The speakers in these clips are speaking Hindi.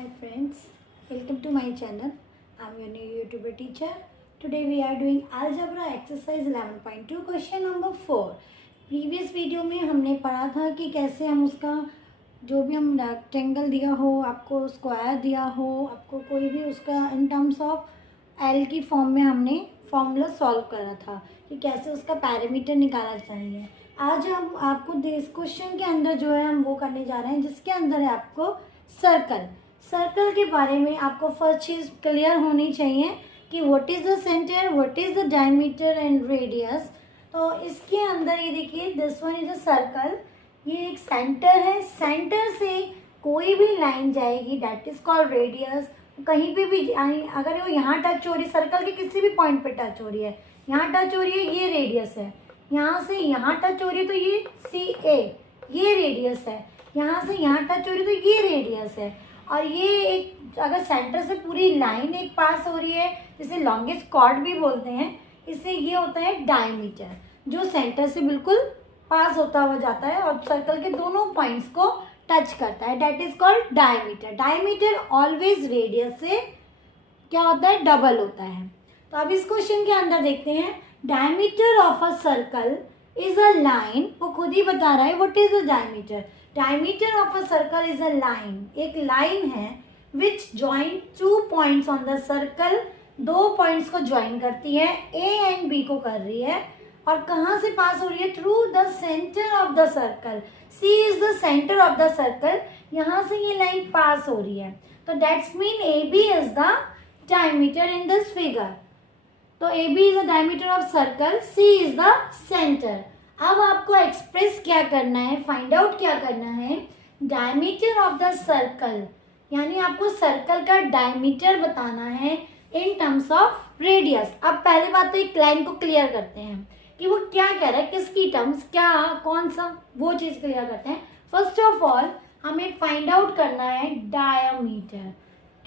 Hi friends, welcome to my channel. I'm your new YouTuber teacher. Today we are doing algebra exercise 11.2 question number 4. Previous video में हमने पढ़ा था कि कैसे हम उसका जो भी हम रेक्टेंगल दिया हो, आपको स्क्वायर दिया हो, आपको कोई भी उसका इन टर्म्स ऑफ एल की फॉर्म में हमने फॉर्मूला सॉल्व करा था कि कैसे उसका पैरामीटर निकाला चाहिए। आज हम आपको इस क्वेश्चन के अंदर जो है हम वो करने जा रहे हैं जिसके अंदर है आपको सर्कल के बारे में आपको फर्स्ट चीज़ क्लियर होनी चाहिए कि what is the centre, what is the diameter and radius. तो इसके अंदर ये देखिए this one is a circle, ये एक सेंटर है, सेंटर से कोई भी लाइन जाएगी दैट इज कॉल्ड रेडियस। कहीं पे भी अगर वो यहाँ टच हो रही है, सर्कल के किसी भी पॉइंट पे टच हो रही है, यहाँ टच हो रही है, ये रेडियस है। यहाँ से यहाँ टच हो रही है तो ये CA, ये रेडियस है। यहाँ से यहाँ टच हो रही है तो ये रेडियस है। और ये एक अगर सेंटर से पूरी लाइन एक पास हो रही है जिसे लॉन्गेस्ट कॉर्ड भी बोलते हैं, इससे ये होता है डायमीटर, जो सेंटर से बिल्कुल पास होता हुआ जाता है और सर्कल के दोनों पॉइंट्स को टच करता है, that is called diameter. Diameter always radius से क्या होता है, डबल होता है। तो अब इस क्वेश्चन के अंदर देखते हैं, diameter of a circle is a line, वो खुद ही बता रहा है what is the diameter. Diameter of a circle is a line, एक लाइन है which join 2 points on the circle, 2 points को ज्वाइन करती है, A एंड B को कर रही है और कहाँ से पास हो रही है, through the centre of the circle. C is the centre of the circle, यहाँ से ये लाइन पास हो रही है। तो that's mean AB is the diameter in this figure. तो AB is the diameter of circle, C is the centre. अब आपको एक्सप्रेस क्या करना है, फाइंड आउट क्या करना है, डायमीटर ऑफ द सर्कल, यानी आपको सर्कल का डायमीटर बताना है इन टर्म्स ऑफ रेडियस। अब पहले बात तो एक लाइन को क्लियर करते हैं कि वो क्या कह रहा है, किसकी टर्म्स, क्या कौन सा, वो चीज क्लियर करते हैं। फर्स्ट ऑफ ऑल हमें फाइंड आउट करना है डायमीटर,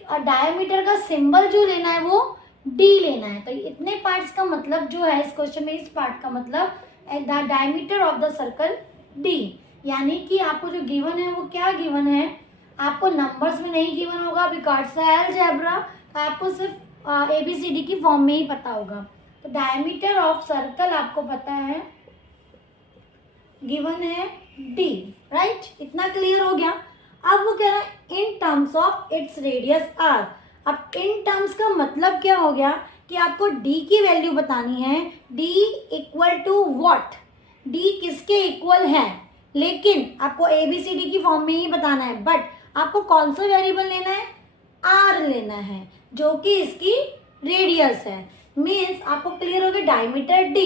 और डायमीटर का सिंबल जो लेना है वो D लेना है। तो इतने पार्ट्स का मतलब जो है इस क्वेश्चन में, इस पार्ट का मतलब the diameter of the circle D, यानी कि आपको जो गिवन है वो क्या गिवन है, आपको नंबर्स में नहीं गिवन होगा बिकॉज अलजेब्रा, तो आपको सिर्फ ABCD की फॉर्म में ही पता होगा। तो डायमीटर ऑफ सर्कल आपको पता है, गिवन है D, राइट। इतना क्लियर हो गया। अब वो कह रहा है in terms of its radius R। अब इन टर्म्स का मतलब क्या हो गया कि आपको D की वैल्यू बतानी है, D equal to what, D किसके इक्वल है, लेकिन आपको ABCD की फॉर्म में ही बताना है। बट आपको कौन सा वेरिएबल लेना है, R लेना है, जो कि इसकी रेडियस है। मीन्स आपको क्लियर हो गया, diameter D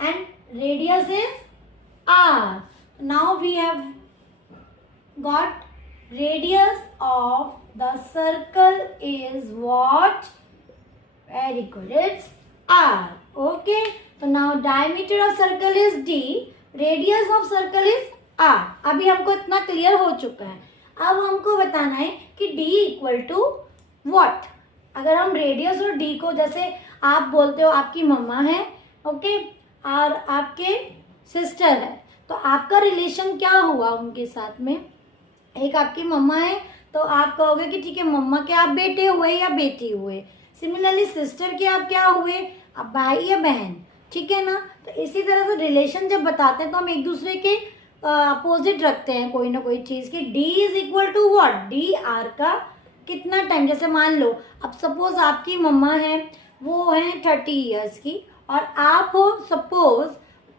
and radius is R। Now we have got radius of the circle is what, very good, it's R. Okay, so now diameter of circle is D, radius of circle is R। अभी हमको इतना क्लियर हो चुका है। अब हमको बताना है कि D इक्वल टू व्हाट। अगर हम रेडियस और D को, जैसे आप बोलते हो आपकी मम्मा है, ओके, और आपके सिस्टर है, तो आपका रिलेशन क्या हुआ उनके साथ में, एक आपकी मम्मा है तो आप कहोगे कि ठीक है मम्मा के आप बेटे हुए या बेटी हुए। सिमिलरली सिस्टर के आप क्या हुए, आप भाई या बहन, ठीक है ना। तो इसी तरह से रिलेशन जब बताते हैं तो हम एक दूसरे के अपोजिट रखते हैं कोई ना कोई चीज़ की। D is equal to what, D R का कितना टाइम, जैसे मान लो अब सपोज आपकी मम्मा है वो है 30 ईयर्स की और आप हो सपोज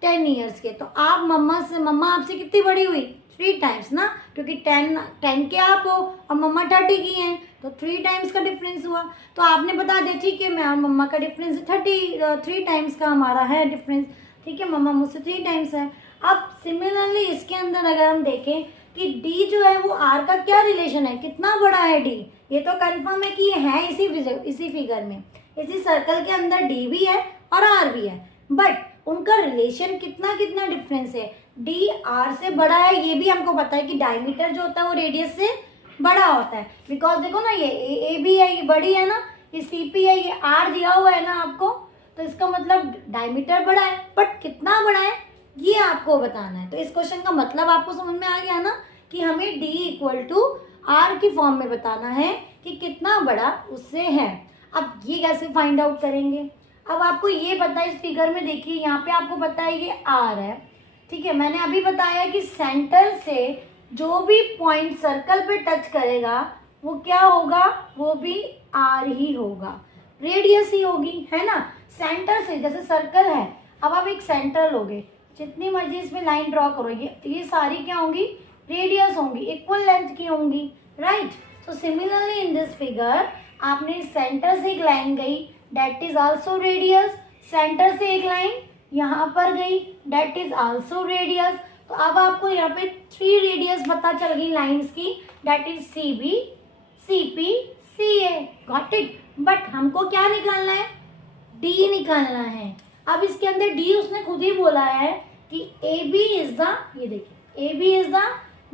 10 ईयर्स के, तो आप मम्मा आपसे कितनी बड़ी हुई, 3 टाइम्स ना, क्योंकि 10 के आप हो और मम्मा 30 की हैं, तो 3 टाइम्स का डिफरेंस हुआ। तो आपने बता दिया ठीक है मैं और मम्मा का डिफरेंस 3 टाइम्स का हमारा है डिफरेंस, ठीक है, मम्मा मुझसे 3 टाइम्स है। अब सिमिलरली इसके अंदर अगर हम देखें कि D जो है वो R का क्या रिलेशन है, कितना बड़ा है D, ये तो कंफर्म है कि ये है इसी फिगर में, इसी सर्कल के अंदर D भी है और R भी है, बट उनका रिलेशन कितना कितना डिफरेंस है, D R से बड़ा है। ये भी हमको पता है कि डायमीटर जो होता है वो रेडियस से बड़ा होता है, बिकॉज देखो ना ये AB है, ये बड़ी है ना, ये CP है, ये R दिया हुआ है ना आपको, तो इसका मतलब डायमीटर बड़ा है, बट कितना बड़ा है ये आपको बताना है। तो इस क्वेश्चन का मतलब आपको समझ में आ गया ना कि हमें D इक्वल टू आर की फॉर्म में बताना है कि कितना बड़ा उससे है। अब ये कैसे फाइंड आउट करेंगे? अब आपको ये पता है, इस फिगर में देखिए यहाँ पे आपको पता है ये आर है, ठीक है। मैंने अभी बताया कि सेंटर से जो भी पॉइंट सर्कल पे टच करेगा वो क्या होगा, वो भी आर ही होगा, रेडियस ही होगी, है ना। सेंटर से, जैसे सर्कल है, अब आप एक सेंटर लोगे, जितनी मर्जी इसमें लाइन ड्रॉ करोगे, ये सारी क्या होंगी, रेडियस होंगी, इक्वल लेंथ की होंगी, right. So similarly in this figure आपने सेंटर से एक लाइन गई, that is also radius, centre से एक लाइन यहाँ पर गई, डेट इज आल्सो रेडियस। तो अब आपको यहाँ पे 3 रेडियस पता चल गई लाइंस की, that is C B, C P, C A, got it. But हमको क्या निकालना है, डी निकालना है। अब इसके अंदर डी उसने खुद ही बोला है कि ए बी इज द, ये देखिए A B is the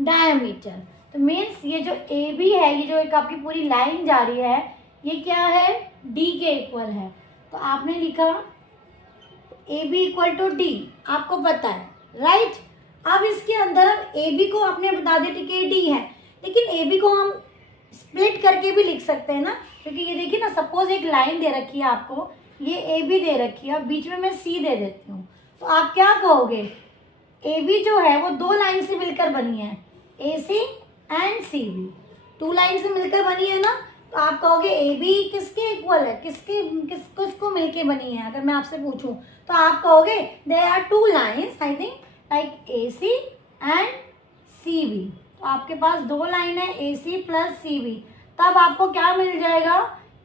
diameter. तो मीन्स ये जो ए बी है, ये जो एक आपकी पूरी लाइन जा रही है, ये क्या है, डी के इक्वल है। तो आपने लिखा A B equal to D, आपको पता है, राइट। अब इसके अंदर हम ए बी को आपने बता दिया ठीक है डी है, लेकिन ए बी को हम स्प्लिट करके भी लिख सकते हैं ना, क्योंकि ये देखिए ना, सपोज एक लाइन दे रखी है आपको, ये ए बी दे रखी है, बीच में मैं सी दे देती हूँ, तो आप क्या कहोगे, ए बी जो है वो 2 लाइन से मिलकर बनी है, ए C and C B 2 line से मिलकर बनी है ना। तो आप कहोगे ए बी किसके इक्वल है, किसको मिलके बनी है। अगर मैं आपसे पूछूं तो आप कहोगे there are 2 lines, I think like A C and C B. तो आपके पास 2 लाइन है, ए सी प्लस सी बी, तब आपको क्या मिल जाएगा,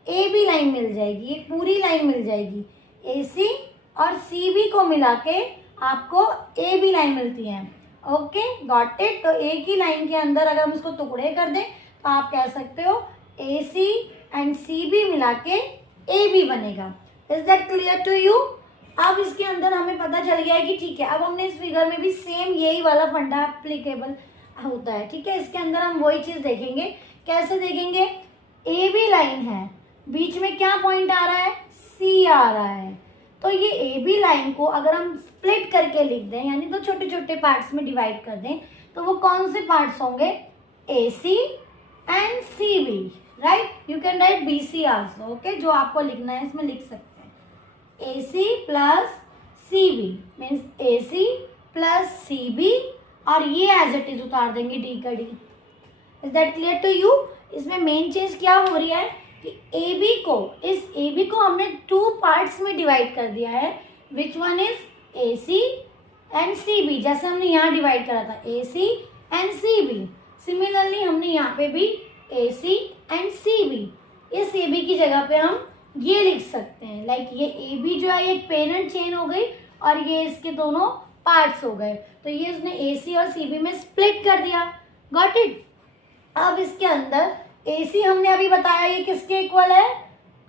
ए बी लाइन मिल जाएगी, ये पूरी लाइन मिल जाएगी। ए सी और सी बी को मिला के आपको ए बी लाइन मिलती है। Okay, got it. तो एक ही लाइन के अंदर अगर हम इसको टुकड़े कर दें तो आप कह सकते हो ए सी एंड सी बी मिला के ए बी बनेगा। Is that clear to you? अब इसके अंदर हमें पता चल गया है कि ठीक है, अब हमने इस फिगर में भी सेम यही वाला फंडा एप्लीकेबल होता है, ठीक है। इसके अंदर हम वही चीज़ देखेंगे। कैसे देखेंगे, ए बी लाइन है, बीच में क्या पॉइंट आ रहा है, सी आ रहा है। तो ये ए बी लाइन को अगर हम स्प्लिट करके लिख दें, यानी तो छोटे छोटे पार्ट्स में डिवाइड कर दें, तो वो कौन से पार्ट्स होंगे, A C and C B, right. You can write B C also, okay. जो आपको लिखना है इसमें लिख सकते हैं, A C plus C B means A C plus C B, और ये एज इट इज उतार देंगे डी का D. Is that clear to you? इसमें मेन चीज क्या हो रही है कि ए बी को, इस ए बी को हमने 2 पार्ट्स में डिवाइड कर दिया है, which one is A C and C B, जैसे हमने यहाँ डिवाइड करा था A C and C B. Similarly हमने यहाँ पे भी ए सी एंड सी बी, इस ए बी की जगह पे हम ये लिख सकते हैं, लाइक ये ए बी जो है एक पेरेंट चेन हो गई और ये इसके दोनों पार्ट्स हो गए, तो ये उसने ए सी और सी बी में स्प्लिट कर दिया, गॉट इट। अब इसके अंदर ए सी हमने अभी बताया ये किसके इक्वल है,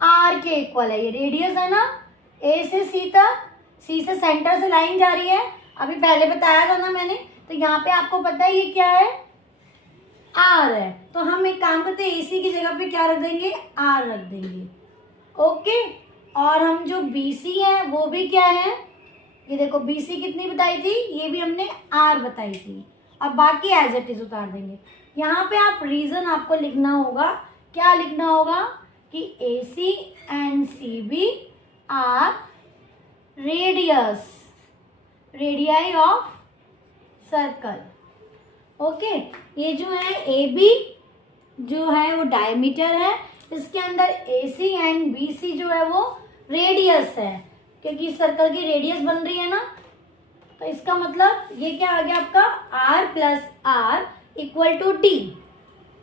आर के इक्वल है, ये रेडियस है ना, ए से सी तक, सी से सेंटर से लाइन जा रही है, अभी पहले बताया था ना मैंने। तो यहाँ पे आपको पता है ये क्या है, आर है। तो हम एक काम करते हैं, ए सी की जगह पे क्या रख देंगे, आर रख देंगे, ओके। और हम जो बी सी है वो भी क्या है, ये देखो बी सी कितनी बताई थी, ये भी हमने आर बताई थी। अब बाकी एज इट इज उतार देंगे। यहाँ पे आप रीजन आपको लिखना होगा, क्या लिखना होगा कि A C and C B are radius, radii of circle, okay. ये जो है ए बी जो है वो डायमीटर है, इसके अंदर ए सी एंड बी सी जो है वो रेडियस है, क्योंकि सर्कल की रेडियस बन रही है ना। तो इसका मतलब ये क्या आ गया आपका, R plus R equal to D,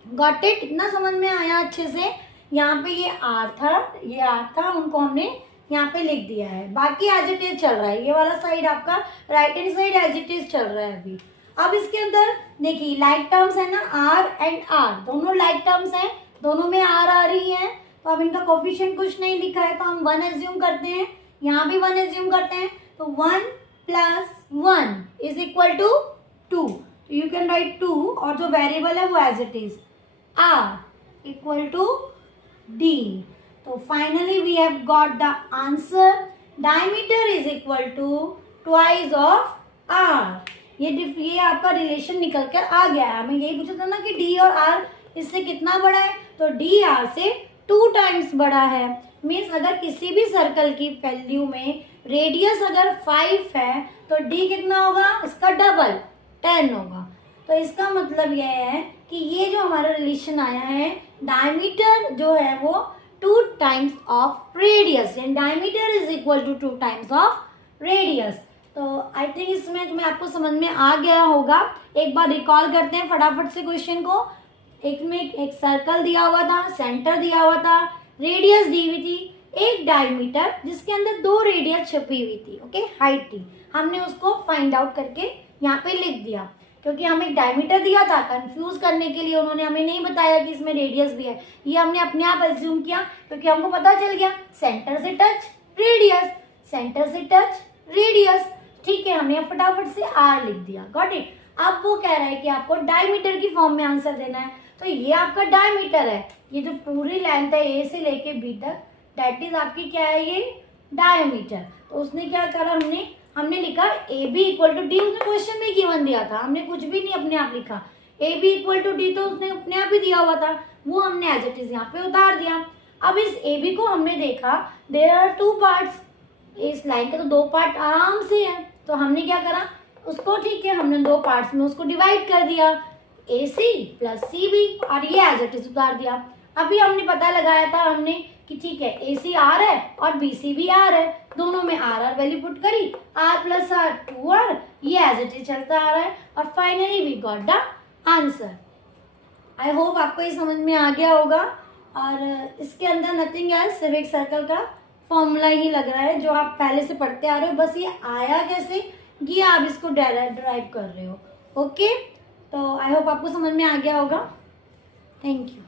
got it. इतना समझ में आया अच्छे से? यहाँ पे ये आर था, ये आर था, उनको हमने यहाँ पे लिख दिया है, बाकी एज इट इज चल रहा है। ये वाला साइड आपका right hand side as it is चल रहा है अभी। अब इसके अंदर देखिए लाइक टर्म्स है ना, आर एंड आर दोनों लाइक टर्म्स हैं, दोनों में आर आ रही है, तो अब इनका कोफिशिएंट कुछ नहीं लिखा है तो हम 1 एज्यूम करते हैं, यहाँ भी 1 एज्यूम करते हैं। तो 1 plus 1 is equal to 2, you can write 2, और जो वेरिएबल है वो as it is R equal to D. तो finally we have got the answer, diameter is equal to twice of R. ये आपका रिलेशन निकल कर आ गया है। हमें यही पूछा था ना कि डी और आर इससे कितना बड़ा है, तो डी आर से 2 टाइम्स बड़ा है। मीन्स अगर किसी भी सर्कल की वैल्यू में रेडियस अगर 5 है तो डी कितना होगा, इसका डबल 10 होगा। तो इसका मतलब यह है कि ये जो हमारा रिलेशन आया है, डायमीटर जो है वो 2 टाइम्स ऑफ रेडियस, यानी diameter is equal to 2 times of radius. तो आई थिंक इसमें तुम्हें आपको समझ में आ गया होगा। एक बार रिकॉल करते हैं फटाफट से क्वेश्चन को। एक में एक सर्कल दिया हुआ था, सेंटर दिया हुआ था, रेडियस दी हुई थी, एक डायमीटर जिसके अंदर 2 रेडियस छपी हुई थी, ओके, हाइट थी। हमने उसको फाइंड आउट करके यहाँ पे लिख दिया, क्योंकि हमें एक डायमीटर दिया था, कंफ्यूज करने के लिए उन्होंने हमें नहीं बताया कि इसमें रेडियस भी है। ये हमने अपने आप एज्यूम किया क्योंकि हमको पता चल गया सेंटर से टच रेडियस, सेंटर से टच रेडियस, ठीक है। हमने फटाफट से आर लिख दिया, गॉट इट। अब वो कह रहा है कि आपको डायमीटर की फॉर्म में आंसर देना है, तो ये आपका डायमीटर है। ये जो पूरी लेंथ है ए से लेके बी तक, दैट इज आपकी क्या है, ये डायमीटर। तो उसने क्या करा, हमने लिखा A B equal to D. उसने क्वेश्चन में गिवन दिया था, हमने कुछ भी नहीं अपने आप लिखा। A B equal to D तो उसने अपने आप ही दिया हुआ था, वो हमने एज इट इज यहाँ पे उतार दिया। अब इस ए बी को हमने देखा, देयर आर 2 पार्ट्स, इस लाइन के तो 2 पार्ट आराम से है। तो हमने क्या करा, उसको ठीक है हमने 2 पार्ट्स में उसको डिवाइड कर दिया, ए सी प्लस सी बी, और ये एज इट इज उतार दिया। अभी हमने पता लगाया था हमने कि ठीक है ए सी आर है और बी सी भी आर है, दोनों में आर आर वैल्यू पुट करी, आर प्लस आर 2r, ये एज इट इज चलता आ रहा है, और finally we got the answer. I hope आपको ये समझ में आ गया होगा। और इसके अंदर नथिंग एल्स, सिर्फ एक सर्कल का फॉर्मूला ही लग रहा है जो आप पहले से पढ़ते आ रहे हो, बस ये आया कैसे ये आप इसको ड्राइव कर रहे हो, ओके। तो आई होप आपको समझ में आ गया होगा। Thank you.